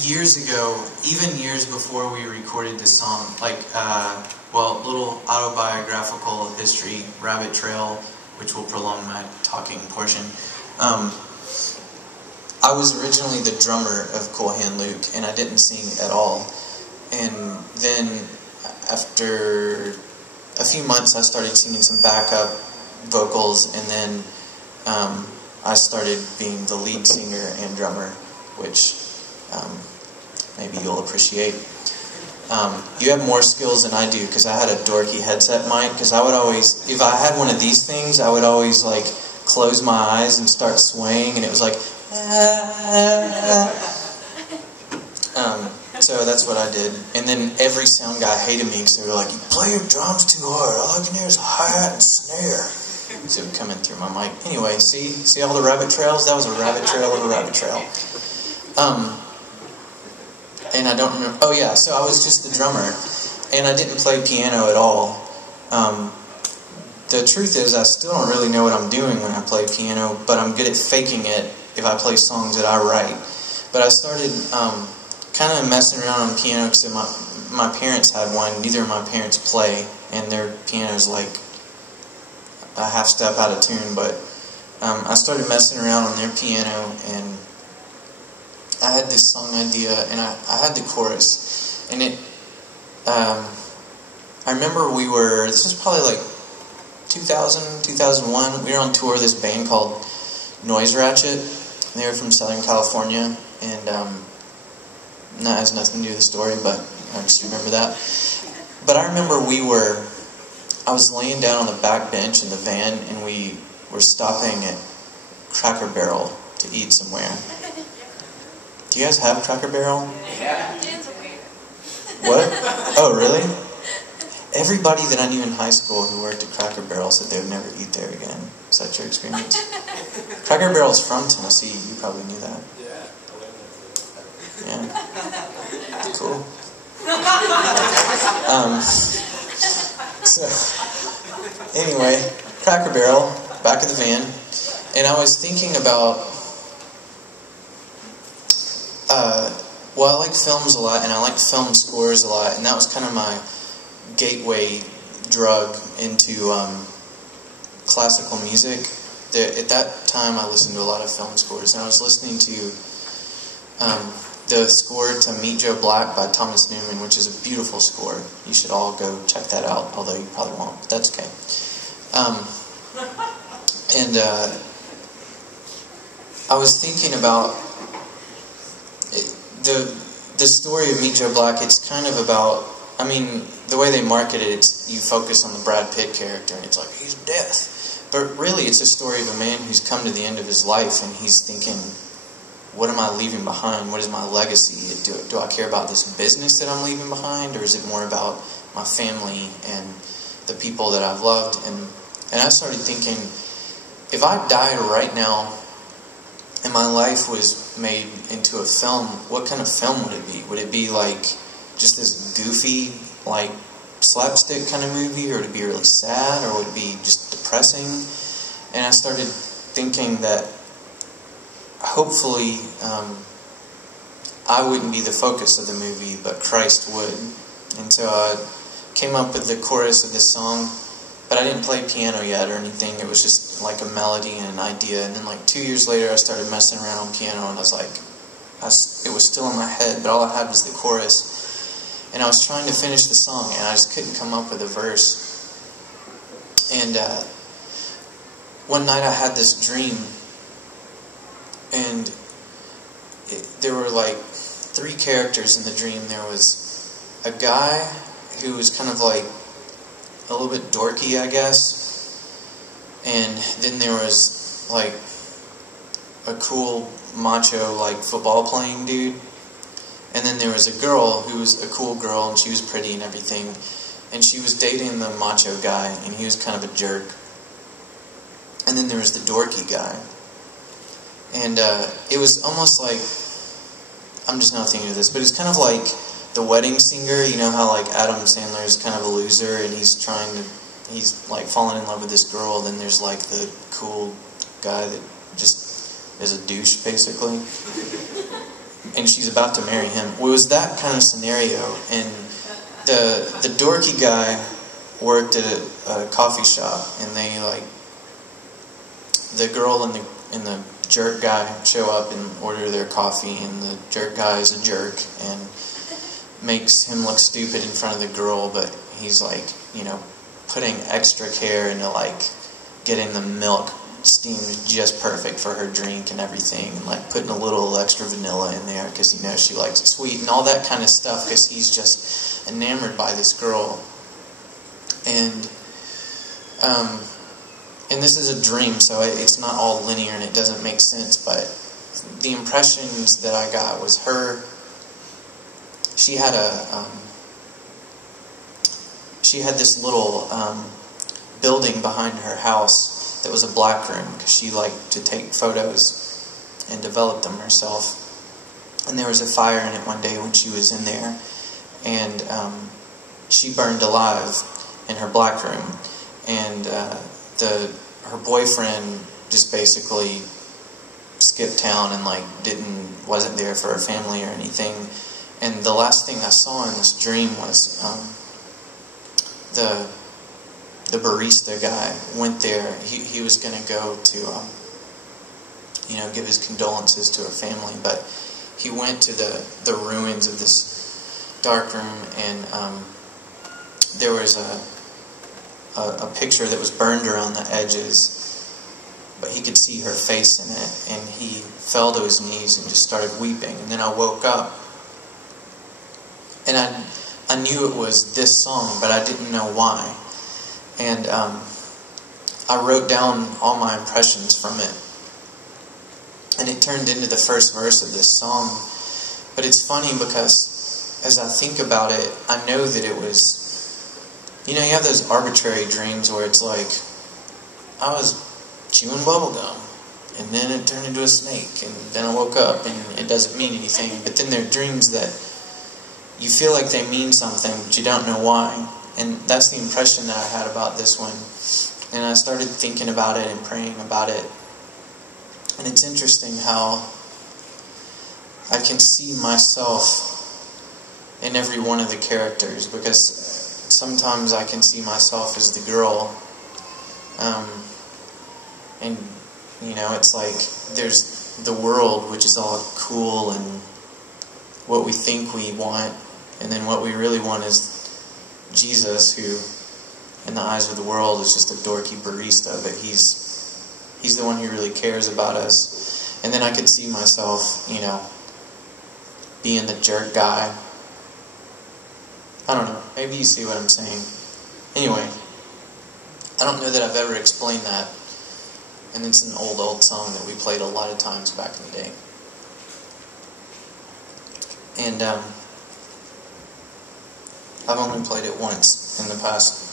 years ago, even years before we recorded this song, like, little autobiographical history, Rabbit Trail, which will prolong my talking portion. I was originally the drummer of Cool Hand Luke, and I didn't sing at all. And then, after a few months, I started singing some backup vocals, and then I started being the lead singer and drummer, which maybe you'll appreciate. You have more skills than I do, because I had a dorky headset mic, because I would always, if I had one of these things, I would always like close my eyes and start swaying, and it was like, so that's what I did. And then every sound guy hated me, because they were like, you play your drums too hard, all I can hear is hi-hat and snare. So it would come in through my mic. Anyway, see all the rabbit trails? That was a rabbit trail of a rabbit trail. And I don't remember, oh yeah, so I was just the drummer, and I didn't play piano at all. The truth is, I still don't really know what I'm doing when I play piano, but I'm good at faking it if I play songs that I write. But I started kind of messing around on piano because my parents had one. Neither of my parents play, and their piano's like a half step out of tune, but I started messing around on their piano, and I had this song idea, and I had the chorus, and it, I remember this was probably like 2000, 2001, we were on tour with this band called Noise Ratchet. They were from Southern California, and that has nothing to do with the story, but I just remember that. But I remember I was laying down on the back bench in the van, and we were stopping at Cracker Barrel to eat somewhere. Do you guys have Cracker Barrel? Yeah. What? Oh, really? Everybody that I knew in high school who worked at Cracker Barrel said they would never eat there again. Is that your experience? Cracker Barrel's from Tennessee. You probably knew that. Yeah. Cool. So, anyway, Cracker Barrel, back of the van, and I was thinking about, I like films a lot, and I like film scores a lot, and that was kind of my gateway drug into classical music. At that time, I listened to a lot of film scores, and I was listening to the score to Meet Joe Black by Thomas Newman, which is a beautiful score. You should all go check that out, although you probably won't, but that's okay. I was thinking about the story of Meet Joe Black. It's kind of about, the way they market it, you focus on the Brad Pitt character, and it's like, he's death. But really, it's a story of a man who's come to the end of his life, and he's thinking, what am I leaving behind? What is my legacy? Do I care about this business that I'm leaving behind, or is it more about my family and the people that I've loved? And I started thinking, if I died right now and my life was made into a film, what kind of film would it be? Would it be like just this goofy, like slapstick kind of movie, or would it be really sad, or would it be just depressing? And I started thinking that hopefully I wouldn't be the focus of the movie, but Christ would. And so I came up with the chorus of this song, but I didn't play piano yet or anything. It was just like a melody and an idea. And then like 2 years later, I started messing around on piano, and I was like, it was still in my head, but all I had was the chorus. And I was trying to finish the song, and I just couldn't come up with a verse. And one night I had this dream, and there were like 3 characters in the dream. There was a guy who was kind of like a little bit dorky, I guess, and then there was like a cool macho like football playing dude, and then there was a girl who was a cool girl, and she was pretty and everything, and she was dating the macho guy, and he was kind of a jerk. And then there was the dorky guy. And it was almost like, I'm just not thinking of this, but it's kind of like The Wedding Singer. You know how like Adam Sandler is kind of a loser, and he's like falling in love with this girl. Then there's like the cool guy that just is a douche, basically. and she's about to marry him. It was that kind of scenario, and the dorky guy worked at a coffee shop, and they like the girl and the jerk guy show up and order their coffee, and the jerk guy is a jerk and makes him look stupid in front of the girl, but he's like, you know, putting extra care into like getting the milk steamed just perfect for her drink and everything, and like putting a little extra vanilla in there because he knows she likes it sweet and all that kind of stuff because he's just enamored by this girl. And this is a dream, so it's not all linear and it doesn't make sense, but the impressions that I got was her, she had this little building behind her house that was a black room because she liked to take photos and develop them herself. And there was a fire in it one day when she was in there, and she burned alive in her black room. And her boyfriend just basically skipped town and like wasn't there for her family or anything. And the last thing I saw in this dream was the barista guy went there. He was going to go to give his condolences to her family, but he went to the ruins of this dark room, and there was a picture that was burned around the edges, but he could see her face in it, and he fell to his knees and just started weeping. And then I woke up, and I knew it was this song, but I didn't know why. And I wrote down all my impressions from it, and it turned into the first verse of this song. But it's funny because as I think about it, I know that it was, you have those arbitrary dreams where it's like, I was chewing bubblegum, and then it turned into a snake, and then I woke up, and it doesn't mean anything. But then there are dreams that you feel like they mean something, but you don't know why. And that's the impression that I had about this one. And I started thinking about it and praying about it. And it's interesting how I can see myself in every one of the characters, because sometimes I can see myself as the girl. And, it's like there's the world, which is all cool and what we think we want. And then what we really want is Jesus, who, in the eyes of the world, is just a dorky barista, but he's the one who really cares about us. And then I could see myself, being the jerk guy. I don't know. Maybe you see what I'm saying. Anyway, I don't know that I've ever explained that. And it's an old song that we played a lot of times back in the day. And I've only played it once in the past